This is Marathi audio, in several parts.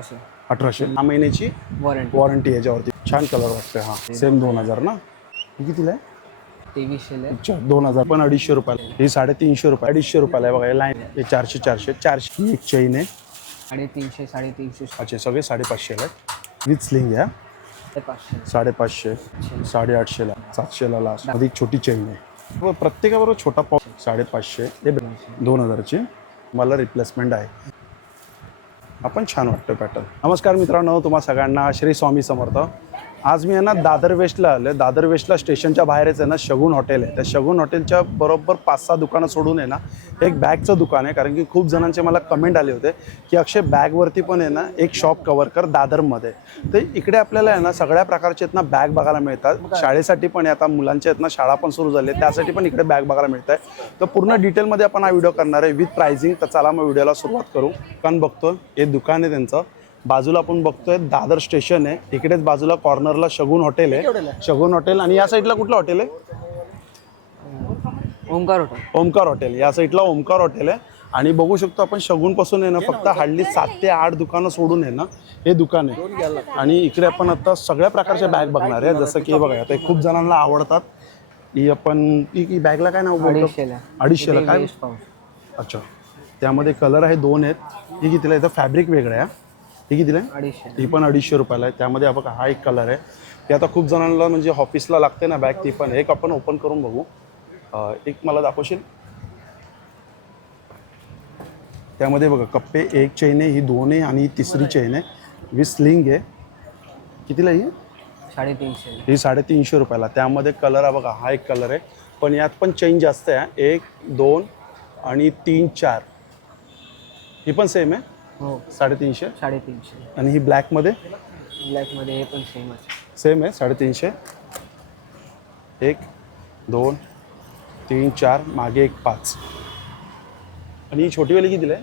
1800. 1800. 6 महिन्याची वॉरंटी याच्यावरती. छान कलर वाटतोय हा. सेम 2000 ना. ही कितीला आहे? 2300 अच्छा 2000 पण 250 रुपयाला. ही 350 रुपये 250 रुपयाला आहे बघा. हे लाईन हे 400 400 400 ही एक चेन आहे. 350 350. अच्छा सगळे 550 ला आहेत. विथ स्लिंग आहे. 500. 550 850 ला 700 ला लास्ट. मध्ये एक छोटी चेन आहे. व प्रत्येकाबरोबर छोटा पाऊच 550 हे 2000 ची मला रिप्लेसमेंट आहे. आपण छान वाटतं पॅटर्न. नमस्कार मित्रांनो, तुम्हा सगळ्यांना श्री स्वामी समर्थ. आज मी आहे ना दादर वेस्टला आलो. दादर वेस्टला स्टेशनच्या बाहेरच आहे ना शगुन हॉटेल आहे. त्या शगुन हॉटेलच्या बरोबर 5-6 दुकानं सोडून आहे ना एक बॅगचं दुकान आहे. कारण की खूप जणांचे मला कमेंट आले होते की अक्षय बॅगवरती पण आहे ना एक शॉप कव्हर कर दादरमध्ये. तर इकडे आपल्याला आहे ना सगळ्या प्रकारचे आहेत ना बॅग बघायला मिळतात. शाळेसाठी पण आता मुलांच्या आहेत ना शाळा पण सुरू झाली आहे, त्यासाठी पण इकडे बॅग बघायला मिळत आहे. तर पूर्ण डिटेलमध्ये आपण हा व्हिडिओ करणार आहे विथ प्राइसिंग. तर चला मग व्हिडिओला सुरुवात करू. दुकान बघतो, हे दुकान आहे त्यांचं. बाजूला आपण बघतोय दादर स्टेशन आहे. इकडेच बाजूला कॉर्नरला शगुन हॉटेल आहे. शगुन हॉटेल आणि या साईडला कुठलं हॉटेल आहे? ओमकार हॉटेल. या साईडला ओमकार हॉटेल आहे. आणि बघू शकतो आपण शगुन पासून आहे ना फक्त हार्डली 7 ते 8 दुकानं सोडून आहे ना हे दुकान आहे. आणि इकडे आपण आता सगळ्या प्रकारच्या बॅग बघणार आहे. जसं की बघा आता खूप जणांना आवडतात. ही आपण ही बॅगला काय नाव बोलतो? 250 ला काय? अच्छा त्यामध्ये कलर आहे 2 आहेत. ही कितीला? इथं फॅब्रिक वेगळं आहे. ही कितीला आहे? 250. ही पण 250 रुपयाला आहे. त्यामध्ये बघा हा एक कलर आहे. ते आता खूप जणांना म्हणजे ऑफिसला लागते ना बॅग, ती पण एक आपण ओपन करून बघू. एक मला दाखवशील? त्यामध्ये बघा कप्पे, एक चेन आहे, ही 2 आहे आणि ही तिसरी चेन आहे विथ स्लिंग आहे. कितीला ही? 350. ही 350 रुपयाला. त्यामध्ये कलर आहे बघा, हा एक कलर आहे पण यात पण चेन जास्त आहे. 1 2 आणि 3 4. ही पण सेम आहे. हो 350. 350. आणि ही ब्लॅकमध्ये? ब्लॅकमध्ये हे पण सेम आहे 350. 1 2 3 4 मागे एक 5. आणि ही छोटीवाली कितीला आहे?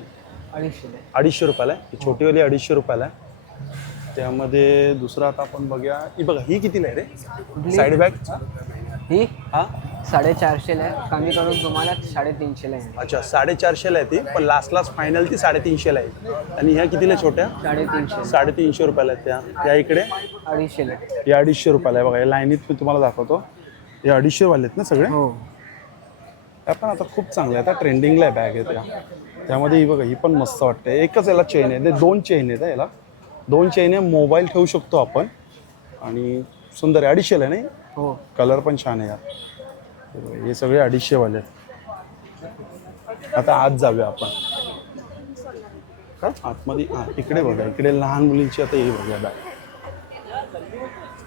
250 रुपयाला आहे. ही छोटीवाली 250 रुपयाला आहे. त्यामध्ये दुसरा आता आपण बघूया. ही बघा ही कितीला आहे रे साईड बॅग? ही हां 450 ला आहे. कमी करून तुम्हाला 350 ला आहे. अच्छा 450 ला आहे ती, पण लास्ट फायनल ती 350 ला आहे. आणि ह्या कितीला छोट्या? 350. 350 रुपयाला आहेत. त्या इकडे 250 ला. हे 250 रुपयाला आहे बघा. हे लाईनीत मी तुम्हाला दाखवतो. हे 250 वाले आहेत ना सगळे. हो त्या पण आता खूप चांगल्या आता ट्रेंडिंगला आहे बॅग आहे त्या. त्यामध्ये ही बघा ही पण मस्त वाटते. एकच याला चेन आहे, 2 चेन आहेत याला. 2 चेन आहे. मोबाईल ठेवू शकतो आपण आणि सुंदर आहे. 250 ला नाही? हो कलर पण छान आहे यार. हे सगळे 250 वाले. आता आत जाऊया आपण. का आतमध्ये? हां इकडे बघा, इकडे लहान मुलींची आता ही बघूया बॅग.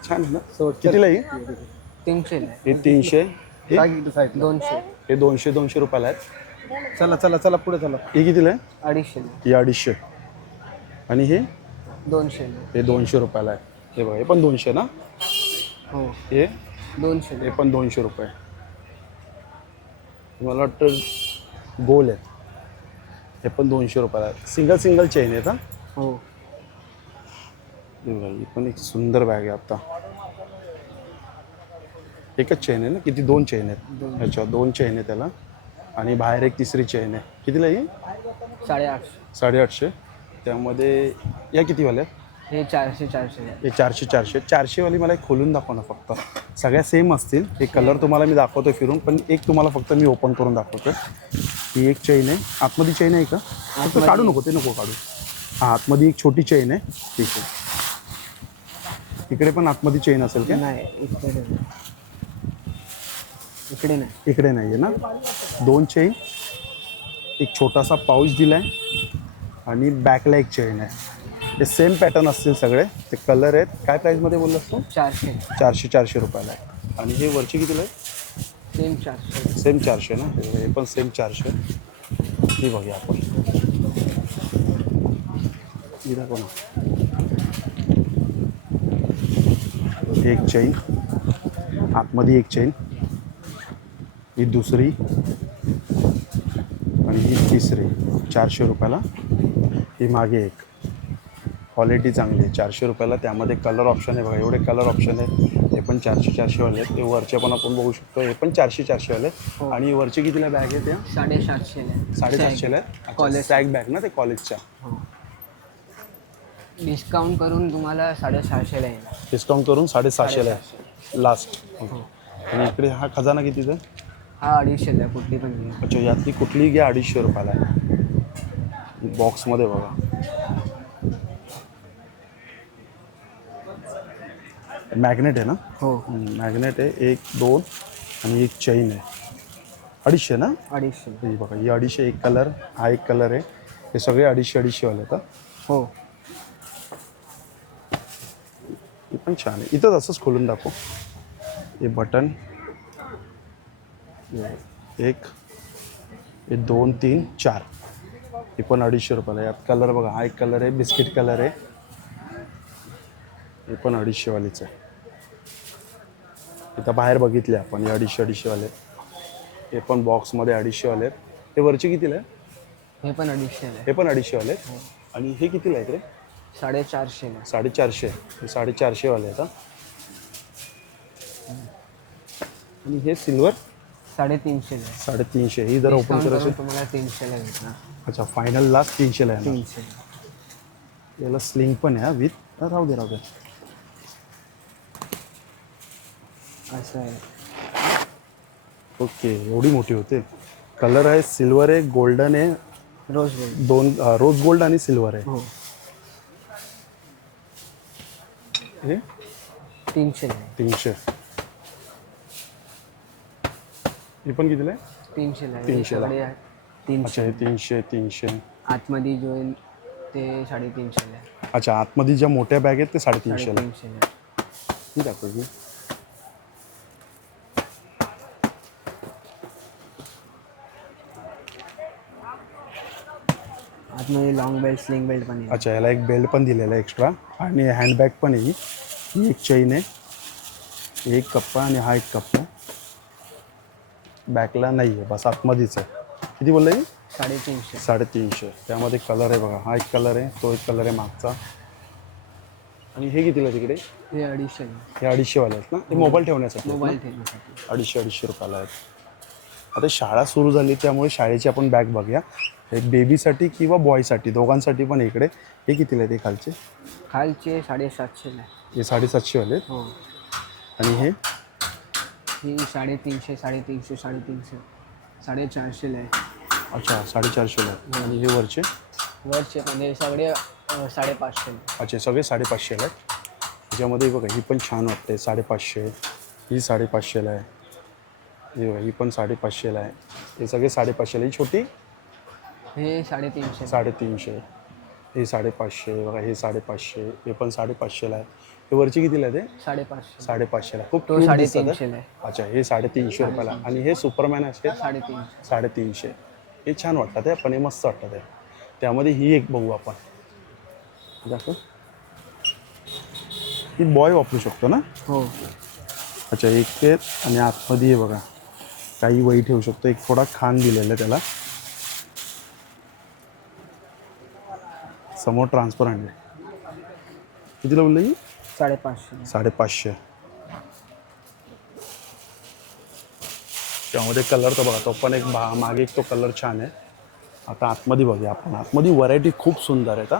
छान आहे ना? कितीला ही? 300 ला. हे 300. हे 200. हे 200 रुपयाला आहेत. चला चला चला पुढे चला. हे कितीला आहे? 250 ला. हे 250. आणि हे 200 ला. हे 200 रुपयाला आहे. हे बघा हे पण 200 ना? हो हे 200 हे ला. पण 200 रुपये. मला वाटतं गोल आहेत. हे पण 200 रुपयाला आहे. सिंगल चेन आहेत. हां हो ही पण एक सुंदर बॅग आहे. आता एकच चेन आहे ना? किती? 2 चेन आहेत. अच्छा 2 चेन आहे त्याला. आणि बाहेर एक तिसरी चेन आहे. कितीला ही? 850. 850. त्यामध्ये या कितीवाल्या आहेत? हे 400 ला. हे 400 वाली मला एक खोलून दाखव ना फक्त. सगळ्या सेम असतील. हे कलर तुम्हाला मी दाखवतो फिरून, पण एक तुम्हाला फक्त मी ओपन करून दाखवतो. ही एक चेन आहे. आतमध्ये चेन आहे का? फक्त काढू नको, ते नको काढू. हां आतमध्ये एक छोटी चेन आहे. ठीक आहे. इकडे पण आतमध्ये चेन असेल का? नाही इकडे नाही. इकडे नाही आहे ना? 2 चेन, एक छोटासा पाऊच दिला आहे आणि बॅकला एक चेन आहे. हे सेम पॅटर्न असतील सगळे. ते कलर आहेत. काय प्राईसमध्ये बोललास तू? 400 रुपयाला आहे. आणि हे वरचे कितीला आहे? सेम 400. सेम 400 ना? हे पण सेम 400. ही बघूया आपण. ही दाखव ना. एक चेन, आतमध्ये एक चेन, ही दुसरी आणि ही तिसरी. 400 रुपयाला. ही मागे एक. क्वालिटी चांगली आहे. 400 रुपयाला. त्यामध्ये कलर ऑप्शन आहे बघा. एवढे कलर ऑप्शन आहेत. हे पण 400 वाले आहेत. ते वरचे पण आपण बघू शकतो. हे पण 400 वाले आहेत. आणि वरचे कितीला बॅग आहे त्या? 750 ला. 750 ला आहेत. कॉलेज सॅग बॅग ना ते कॉलेजच्या. हो डिस्काउंट करून तुम्हाला 650ला येईल. डिस्काउंट करून 750ला आहे लास्ट. हो. आणि इकडे हा खजाना कितीचा आहे? हा 250ला आहे, कुठली पण घ्या. अच्छा, यातली कुठलीही घ्या 250 रुपयाला आहे. बॉक्समध्ये बघा, मॅग्नेट आहे ना? हो. मॅग्नेट आहे, 1 2 आणि एक चेन आहे. 250 ना? 250. हे बघा, ही 250 एक कलर, हा एक कलर आहे. हे सगळे 250 वाले आहेत. हो. हे पण छान आहे. इथंच असंच खोलून दाखव. हे बटन, 1 हे 2 3 4, हे पण 250 रुपयाला. यात कलर बघा, हा एक कलर आहे, बिस्किट कलर आहे. हे पण 250 वालीच आहे. इथं बाहेर बघितले आपण, हे 250 वाले. हे पण बॉक्समध्ये 250 वाले आहेत. हे वरचे कितीला आहे? हे पण 250ला आहे. हे पण 250 वाले आहेत. आणि हे कितीला आहेत रे? 450ला. 450. हे 450 वाले आहेत. आणि हे सिल्वर 350ला आहे. 350. ही जर ओपन डिस्काउंट करायचं, करून तुम्हाला 300ला भेटणार. अच्छा, फायनल लास्ट 300ला आहे ना? 300. याला स्लिंग पण आहे विथ, राहू दे. असं आहे. ओके, एवढी मोठी होते. कलर आहे, सिल्वर आहे, गोल्डन आहे, रोज गोल्ड. 2 रोज गोल्ड आणि सिल्वर आहे. हो. हे 300ला आहे. 300. हे पण कितीला आहे? 300ला आहे. 300 ला. सगळे आहे. अच्छा, 300. हे 300. आतमध्ये जो येईल ते 350ला आहे. अच्छा, आतमध्ये ज्या मोठ्या बॅग आहेत ते 350ला. 350ला आहे. ही दाखव. आतमध्ये लॉंग बेल्ट, स्लिंग बेल्ट पण आहे. अच्छा, याला एक बेल्ट पण दिलेला आहे एक्स्ट्रा. आणि हँडबॅग पण आहे. ही एक चेन आहे, एक कप्पा आणि हा एक कप्पा. बॅकला नाही आहे, बस आतमध्येच आहे. किती बोललं ही? 350. 350. त्यामध्ये कलर आहे बघा, हा एक कलर आहे, तो एक कलर आहे मागचा. आणि हे कितीला आहे तिकडे? हे 250ला. हे 250 वाले आहेत ना? हे मोबाईल ठेवण्यासाठी आहेत ना? मोबाईल ठेवण्यासाठी. 250 रुपयाला आहेत. आता शाळा सुरू झाली त्यामुळे शाळेची आपण बॅग बघूया. एक बेबीसाठी किंवा बॉयसाठी दोघांसाठी पण इकडे. हे कितीला आहे ते खालचे? खालचे 750ला आहे. हे 750 वाले आहेत. हो. आणि हे ही 350, 350, 350, 450ला आहे. अच्छा, 450 आहे. आणि हे वरचे? वरचे पण हे सगळे 550ला. अच्छा, सगळे 550 आहेत. त्याच्यामध्ये बघा, ही पण छान वाटते, 550. ही 550ला आहे. हे बघा, ही पण 550ला आहे. हे सगळे 550ला. ही छोटी हे 350. 350. हे 550 बघा, हे 550. हे पण 550ला आहे. हे वरची कितीला आहे ते? 550. 550ला. खूप तो cute दिसतात, 350ला आहे. अच्छा, हे 350 रुपयाला. आणि हे सुपरमॅन असे 350. 350. हे छान वाटतात आहे, पण हे मस्त वाटतात आहे. त्यामध्ये ही एक बघू आपण. दाखव. ही बॉय वापरू शकतो ना? हो. अच्छा, एक ते. आणि आतमध्ये हे बघा, काही वही ठेवू शकतो. एक थोडा खान दिलेला आहे त्याला. समोर ट्रान्सपरंट आहे. कितीला बोललं ही? 550. 550. त्यामध्ये कलर तर बघा, तो पण एक मागे एक तो कलर छान आहे. आता आतमध्ये बघूया आपण. आतमध्ये व्हरायटी खूप सुंदर आहेत.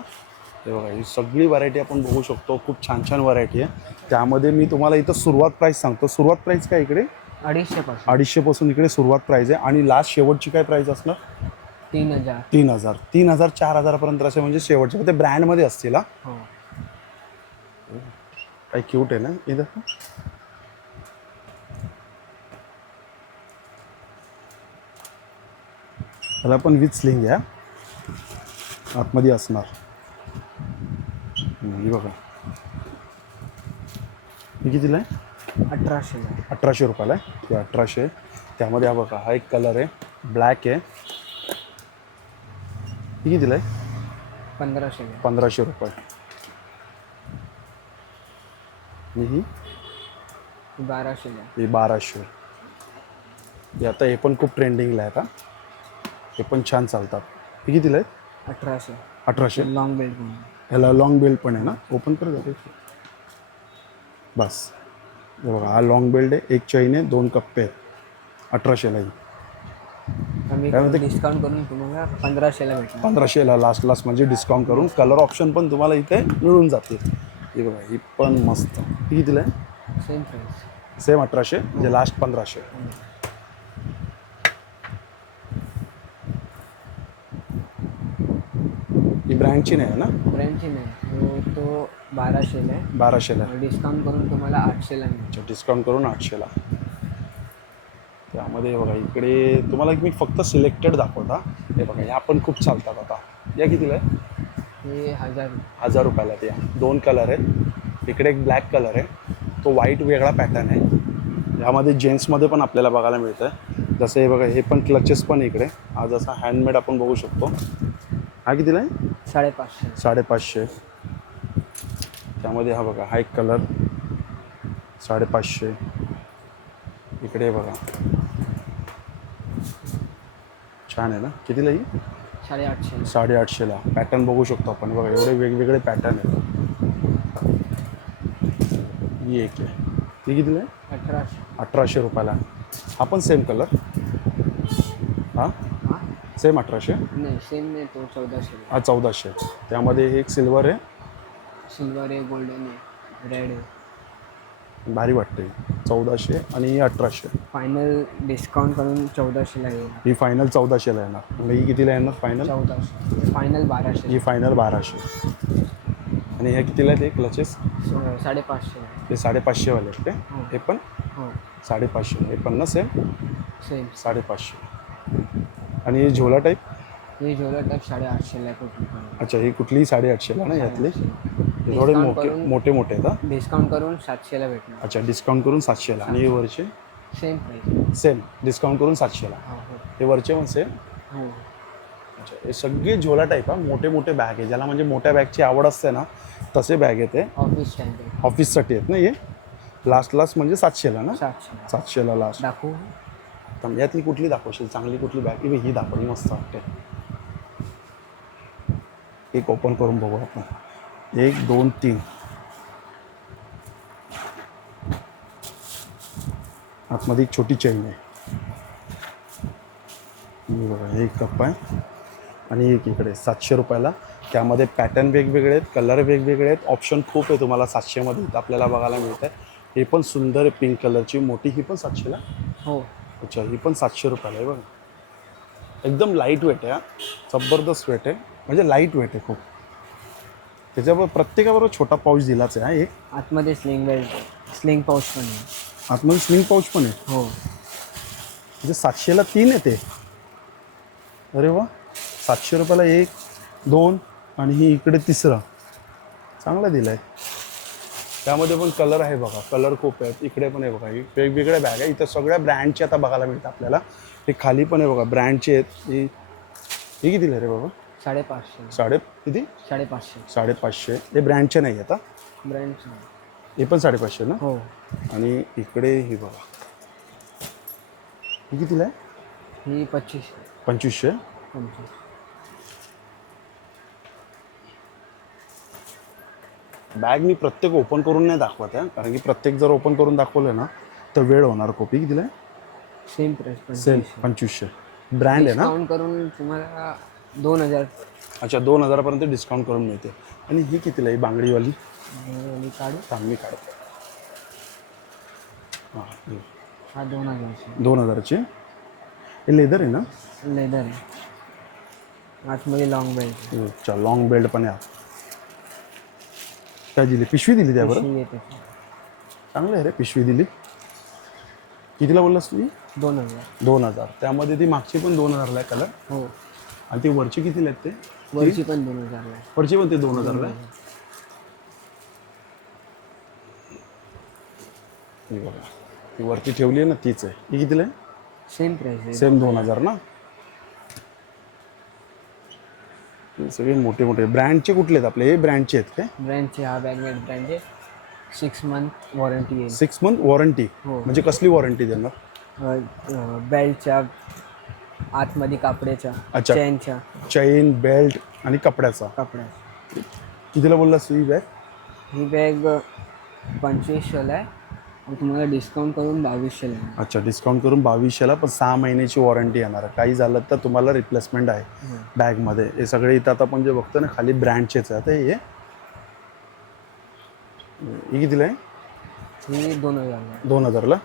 हे बघा, ही सगळी व्हरायटी आपण बघू शकतो. खूप छान छान व्हरायटी आहे. त्यामध्ये मी तुम्हाला इथं सुरुवात प्राईस सांगतो. सुरुवात प्राईस काय इकडे? 250 पासून. 250 पासून इकडे सुरुवात प्राईस आहे. आणि लास्ट शेवटची काय प्राईस असणार? 3000. 3000 4000 पर्यंत असे म्हणजे शेवटचे. ते ब्रँडमध्ये असतील. हा, हो. काय क्यूट आहे ना इथं. त्याला पण विथ स्लिंग आहे, आतमध्ये असणार. हे बघा, हे कितीला आहे? 1800ला. 1800 रुपयाला आहे. हे 1800. त्यामध्ये हा बघा, हा एक कलर आहे, ब्लॅक आहे. हे कितीला आहे? 1500ला. 1500 रुपये. आणि ही 1200ला. हे 1200. हे आता हे पण खूप ट्रेंडिंगला आहे. आता हे पण छान चालतात. हे कितीला आहेत? 1800. 1800. लॉंग बेल्ट पण. ह्याला लॉंग बेल्ट पण आहे ना? ओपन कर जाते बस. हे बघा, हा लॉंग बेल्ट आहे, एक चैन आहे, 2 कप्पे आहेत. 1800ला. ही कमी काय करून म्हणते? डिस्काउंट करून तुम्हाला 1500ला भेटणार. 1500ला लास्ट म्हणजे डिस्काउंट करून कलर ऑप्शन पण तुम्हाला इथे मिळून जाते. ही बघा ही पण मस्त. ही कितीला आहे? Same price. सेम 1800 म्हणजे लास्ट 1500. ही ब्रँडची नाही आहे ना? ब्रँडची नाही, तो 1200ला आहे. 1200ला आहे. डिस्काउंट करून तुम्हाला 800ला मिळेल. अच्छा डिस्काउंट करून 800ला. त्यामध्ये बघा इकडे तुम्हाला मी फक्त सिलेक्टेड दाखवता. हे बघा या पण खूप चालतात आता. या कितीला आहे? हे 1000 रुपयाला. ते 2 कलर आहेत. इकडे एक ब्लॅक कलर आहे, तो व्हाईट वेगळा पॅटर्न आहे. यामध्ये जेंट्समध्ये पण आपल्याला बघायला मिळतं आहे. जसं हे बघा हे पण क्लचेस पण इकडे आज असा हँडमेड आपण बघू शकतो. हा कितीला आहे? 550. 550. त्यामध्ये हा बघा हा एक कलर 550. इकडे बघा छान आहे ना. कितीला ही? 850. 850ला. पॅटर्न बघू शकतो आपण. बघा एवढे वेगवेगळे पॅटर्न आहेत. ही एक आहे. ती कितीला आहे? 1800 रुपयाला. हा पण सेम कलर. हा हां सेम 1800. नाही, सेम नाही, तो 1400. हा 1400. त्यामध्ये हे एक सिल्वर आहे, सिल्वर आहे, गोल्डन आहे, रेड आहे. भारी वाटते. 1400 आणि ही 1800. फायनल डिस्काउंट करून 1400ला येईल. ही फायनल 1400ला येणार. म्हणजे ही कितीला येणार फायनल? 1400. फायनल 1200. ही फायनल 1200. आणि हे कितीला आहे ते क्लचेस? 550. ते 550 वाले आहेत ते. हो. हे पण हो 550. हे पण ना सेम सेम. 550. आणि हे झोला टाईप? हे झोला टाईप 850ला कुठली पण. अच्छा ही कुठलीही 850ला ना यातली? हे थोडे मोठे मोठे आहेत हा. डिस्काउंट करून 700ला भेटणार. अच्छा डिस्काउंट करून 700ला. आणि हे वरचे? Same price. सेम डिस्काउंट करून 700ला. हो हो हे वरचे पण सेम? हो. अच्छा हे सगळे झोला टाईप हा. मोठे मोठे बॅग आहे. ज्याला म्हणजे मोठ्या बॅगची आवड असते ना तसे बॅग येते. Office standard. ऑफिससाठी आहेत ना हे. लास्ट म्हणजे 700ला ना? 700. 700ला लास्ट. दाखवू? तर यातली कुठली दाखवशील चांगली कुठली बॅग? ही दाखव, ही मस्त वाटते. एक ओपन करून बघू आपण. 1 2 3. आतमध्ये एक छोटी चेन आहे. ही बघा हे एक कप आहे आणि एक इकडे 700 रुपयाला. त्यामध्ये पॅटर्न वेगवेगळे आहेत, कलर वेगवेगळे आहेत, ऑप्शन खूप आहे. तुम्हाला 700मध्ये आपल्याला बघायला मिळत आहे. हे पण सुंदर आहे पिंक कलरची मोठी. ही पण 700ला? हो. अच्छा ही पण 700 रुपयाला आहे बघा. एकदम लाईट वेट आहे. जबरदस्त वेट आहे, म्हणजे लाईट वेट आहे खूप. त्याच्याबरोबर प्रत्येकाबरोबर छोटा पाऊच दिलाच आहे. हा एक आतमध्ये स्लिंग बेल्ट, स्लिंग पाऊच पण आहे. आतमध्ये स्लिंग पाऊच पण आहे. हो. म्हणजे 700ला 3 येते. अरे वा. 700 रुपयाला 1 2 आणि ही इकडे तिसरा. चांगला दिला आहे. त्यामध्ये पण कलर आहे बघा. कलर खूप आहेत. इकडे पण आहे बघा. ही वेगवेगळ्या बॅग आहे. इथं सगळ्या ब्रँडचे आता बघायला मिळतं आपल्याला. हे खाली पण आहे बघा ब्रँडचे आहेत. ही कितीला रे बाबा? 550. किती? 550. 550. हे ब्रँडचे नाही आता. ब्रँड. हे पण 550 ना? हो. आणि इकडे ही बघा. ही कितीला आहे? ही 25. 2500. 25. बॅग मी प्रत्येक ओपन करून नाही दाखवत आहे, कारण की प्रत्येक जर ओपन करून दाखवलं ना तर वेळ होणार खूप. ही कितीला आहे? Same price. सेम 2500. ब्रँड आहे ना? डिस्काउंट करून तुम्हाला 2000. अच्छा 2000पर्यंत डिस्काउंट करून मिळते. आणि ही कितीला आहे बांगडीवाली? काढू? थांब मी काढतो. हां हा 2000. 2000ची. हे लेदर आहे ना? लेदर आहे. आतमध्ये लॉंग बेल्ट. अच्छा लॉंग बेल्ट पण आहे. काय दिली? पिशवी दिली त्याबरोबर? येते. चांगलं आहे रे. पिशवी दिली. कितीला बोललास तुम्ही? 2000. 2000. त्यामध्ये ती मागची पण 2000ला आहे कलर. हो. आणि ती वरची कितीला आहेत ते? वरची पण 2000ला आहे. वरची पण ते 2000ला आहे. ही बघा ती वरती ठेवली आहे ना तीच आहे. ही कितीला आहे? सेम प्राईस आहे. सेम 2000 ना? हे सगळे मोठे मोठे ब्रँडचे कुठले आहेत आपले? हे ब्रँडचे आहेत काय? ब्रँडचे. हा बॅगमेट ब्रँड आहे. 6 मंथ वॉरंटी येईल. 6 मंथ वॉरंटी? हो. म्हणजे कसली वॉरंटी देणार? बेल्टच्या आतमध्ये कापड्याच्या. अच्छा. चेनच्या. चैन बेल्ट आणि कपड्याचा. कपड्याच्या. कितीला बोललास ही बॅग? ही बॅग 2500ला आहे. तुम्हाला डिस्काउंट करून 2200 ला. अच्छा, डिस्काउंट करून 2200ला, पण 6 महिन्याची वॉरंटी येणार आहे. काही झालं तर तुम्हाला रिप्लेसमेंट आहे बॅगमध्ये. हे सगळे इथं आता आपण जे बघतो ना खाली ब्रँडचेच आहे. आता हे कितीला आहे? ही 2000 2000ला.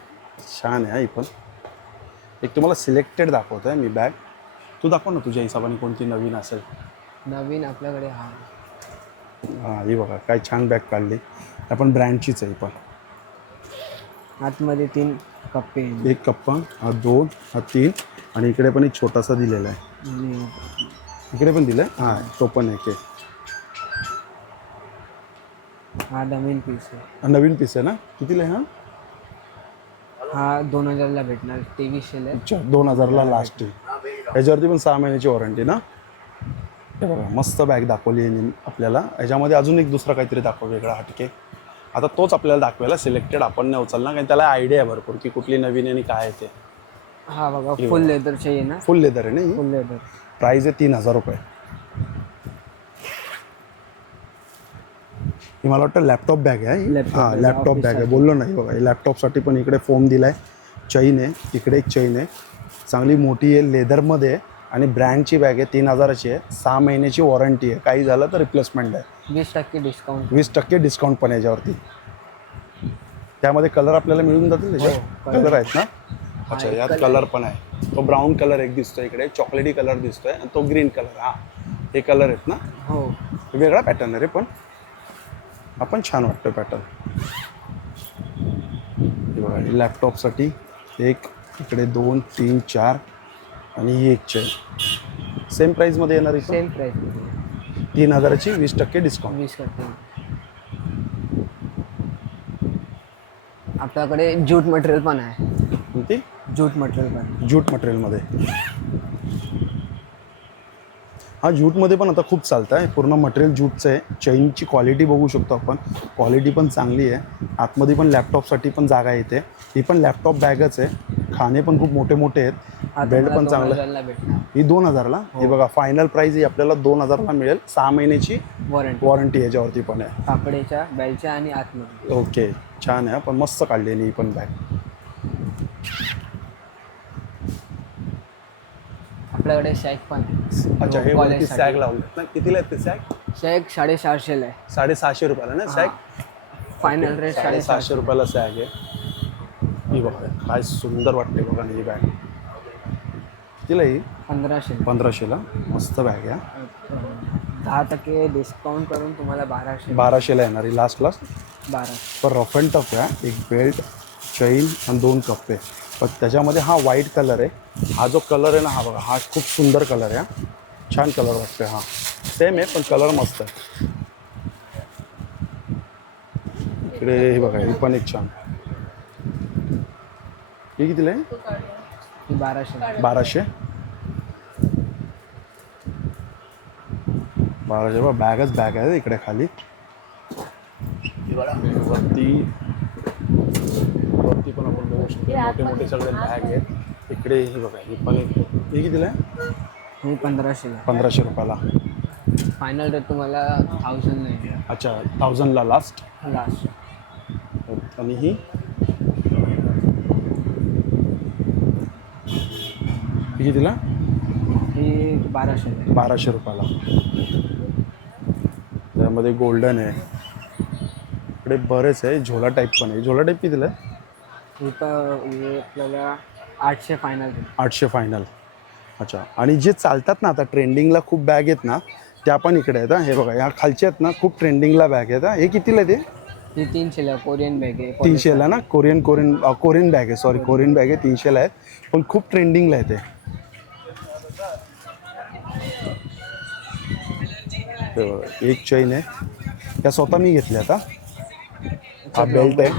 छान आहे ही पण. एक तुम्हाला सिलेक्टेड दाखवतो आहे मी बॅग. तू दाखव ना तुझ्या हिशोबाने कोणती नवीन असेल. नवीन आपल्याकडे हां, ही बघा काय छान बॅग काढली. आपण ब्रँडचीच आहे पण. आतमध्ये 3 कप्पे एक कप्पा, हा 2, हा 3 आणि इकडे पण एक छोटासा दिलेला आहे. आणि इकडे पण दिलं आहे. हां, तो पण एक आहे. हा नवीन पीस आहे. हा नवीन पीस आहे ना? कितीला आहे हा? हा 2000ला भेटणार. 2300 आहे. अच्छा, 2000ला लास्ट आहे. याच्यावरती पण 6 महिन्याची वॉरंटी ना? हे बघा मस्त बॅग दाखवली आहे आपल्याला. याच्यामध्ये अजून एक दुसरा काहीतरी दाखव वेगळा हटके. आता तोच आपल्याला दाखवायला सिलेक्टेड आपण नाही उचलणार, कारण त्याला आयडिया आहे भरपूर की कुठली नवीन आणि काय आहे ते. हा बघा फुल लेदरचे आहे ना. फुल लेदर आहे ना. फुल लेदर. प्राईस आहे 3000 रुपये. ही मला वाटतं लॅपटॉप बॅग आहे. हां, लॅपटॉप बॅग आहे. बोललो नाही बघा. लॅपटॉपसाठी पण इकडे फोम दिला आहे. चैन आहे. इकडे एक चैन आहे. चांगली मोठी आहे. लेदरमध्ये आहे आणि ब्रँडची बॅग आहे. 3000ची आहे. 6 महिन्याची वॉरंटी आहे. काही झालं तर रिप्लेसमेंट आहे. 20% डिस्काउंट. 20% डिस्काउंट पण याच्यावरती. त्यामध्ये कलर आपल्याला मिळून जातील त्याच्यात. कलर आहेत ना? अच्छा, यात कलर पण आहे. तो ब्राऊन कलर एक दिसतोय इकडे, चॉकलेटी कलर दिसतोय आणि तो ग्रीन कलर. हां, हे कलर आहेत ना? हो. वेगळा पॅटर्न आहे रे, पण आपण छान वाटतं पॅटर्न. हे बघा लॅपटॉपसाठी एक, इकडे 2, 3, 4 आणि ही एक चेन. सेम प्राईजमध्ये येणार आहे. Same price. 3000ची 20% डिस्काउंट. 20%. आपल्याकडे ज्यूट मटेरियल पण आहे. कोणती? ज्यूट मटेरियल पण. ज्यूट मटेरियलमध्ये. हा ज्यूटमध्ये पण आता खूप चालतं आहे. पूर्ण मटेरियल ज्यूटचं आहे. चेनची क्वालिटी बघू शकतो आपण. क्वालिटी पण चांगली आहे. आतमध्ये पण लॅपटॉपसाठी पण जागा येते. ही पण लॅपटॉप बॅगच आहे. खाणे पण खूप मोठे मोठे आहेत. बेल्ट पण चांगलं आहे. भेटणार. ही 2000ला. हे बघा फायनल प्राईस ही आपल्याला 2000ला मिळेल. 6 महिन्याची वॉरंटी याच्यावरती पण आहे. कापडेच्या बेल्टच्या आणि आतमध्ये. ओके, छान आहे. पण मस्त काढलेली ही पण बॅग. आपल्याकडे सॅग पण आहे. अच्छा, हे वरती सॅग लावलेत ना. कितीला आहेत ते सॅग? सॅग 750 ला आहे. 750 रुपयाला ना सॅग. फायनल रेट 750 रुपयाला सॅग आहे. ही बघा काय सुंदर वाटते बघा ही बॅग. कितीला ही? 1500. 1500ला. मस्त बॅग आहे. 10% डिस्काउंट करून तुम्हाला 1200. 1200ला येणार ही लास्ट 1200. पण रफ अँड टफ आहे. एक बेल्ट, चैन आणि 2 कप्पे. पण त्याच्यामध्ये हा व्हाईट कलर आहे. हा जो कलर आहे ना, हा बघा हा खूप सुंदर कलर आहे. छान कलर वाटतोय. हा सेम आहे पण कलर मस्त आहे. इकडे हे बघा ही पण एक छान. हे कितीला आहे? 1200. 1200. 1200 बॅगच बॅग आहे इकडे खाली. वरती पण आपण बघू शकतो मोठे मोठे सगळे बॅग आहेत. इकडे ही बघा ही पण एक. हे कितीला आहे? ही 1500. 1500 रुपयाला. फायनल रेट तुम्हाला 1000 नाही. अच्छा, 1000ला लास्ट. आणि ही कितीला? ही 1200. 1200 रुपयाला. त्यामध्ये गोल्डन आहे. इकडे बरेच आहे. झोला टाईप पण आहे. झोला टाईप कितीला आहे? ही आपल्याला 800 फायनल. 800 फायनल. अच्छा, आणि जे चालतात ना आता ट्रेंडिंगला खूप बॅग आहेत ना, त्या पण इकडे आहेत. हे बघा या खालच्या आहेत ना, खूप ट्रेंडिंगला बॅग आहेत. हे कितीला आहे ते? ही 300ला. कोरियन बॅग आहे. 300ला ना. कोरियन बॅग आहे. सॉरी, कोरियन बॅग आहे. 300ला आहे. पण खूप ट्रेंडिंगला आहे ते. एक चैन आहे. त्या स्वतः मी घेतल्या आता. हा बेल्ट आहे.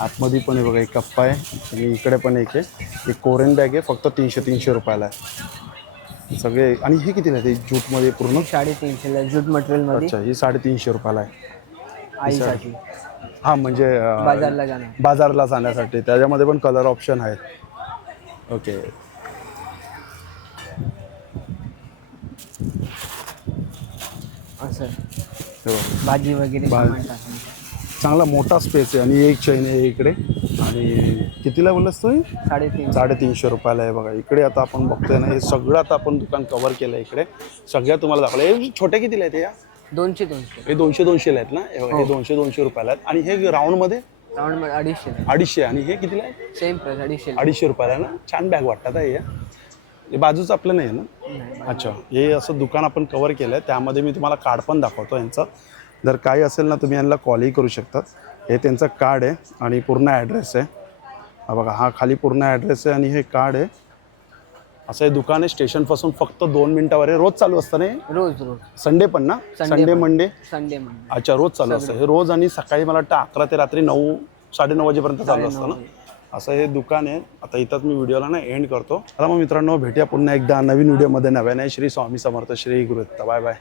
आतमध्ये पण आहे बघा एक कप्पा आहे आणि इकडे पण एक आहे. एक कोरियन बॅग आहे. फक्त 300 रुपयाला आहे सगळे. आणि हे कितीला आहे ते ज्यूटमध्ये पूर्ण? 350ला. ज्यूट मटेरियलमध्ये. अच्छा, ही 350 रुपयाला आहे. आईसाठी. हां, म्हणजे बाजारला जाण्यासाठी. त्याच्यामध्ये पण कलर ऑप्शन आहेत. ओके. असं हे बघा भाजी वगैरे सामान टाकून. चांगला मोठा स्पेस आहे आणि एक चैन आहे इकडे. आणि कितीला बोललास तू? 350. 350 रुपयाला आहे बघा. इकडे आता आपण बघतोय ना, हे सगळं आता आपण दुकान कव्हर केलं आहे इकडे. सगळ्या तुम्हाला दाखवलं. हे छोटे कितीला आहेत या? 200. हे 200-200ला आहेत ना? हे बघा, हे 200-200 रुपयाला आहेत. आणि हे राऊंडमध्ये राऊंड 250. 250. आणि हे कितीला आहे? Same price 250. 250 रुपयाला आहे ना. छान बॅग वाटतात हे. हे बाजूचं आपलं नाही आहे ना? अच्छा, हे असं दुकान आपण कव्हर केलं आहे. त्यामध्ये मी तुम्हाला कार्ड पण दाखवतो यांचं. जर काही असेल ना, तुम्ही यांना कॉलही करू शकतात. हे त्यांचं कार्ड आहे आणि पूर्ण ॲड्रेस आहे. हा बघा, हा खाली पूर्ण ॲड्रेस आहे आणि हे कार्ड आहे. असं हे दुकान आहे स्टेशनपासून फक्त 2 मिनिटावर आहे. रोज चालू असतं ना हे? रोज. संडे पण ना? Sunday Monday? संडे. अच्छा, रोज चालू असतं हे. रोज आणि सकाळी मला वाटतं 11 ते रात्री 9-9:30 वाजेपर्यंत चालू असतं ना. असं हे दुकान आहे. आता इथंच मी व्हिडिओला ना एंड करतो. चला मग मित्रांनो, भेटूया पुन्हा एकदा नवीन व्हिडिओमध्ये नव्याने. श्री स्वामी समर्थ, श्री गुरुदत्त. Bye bye.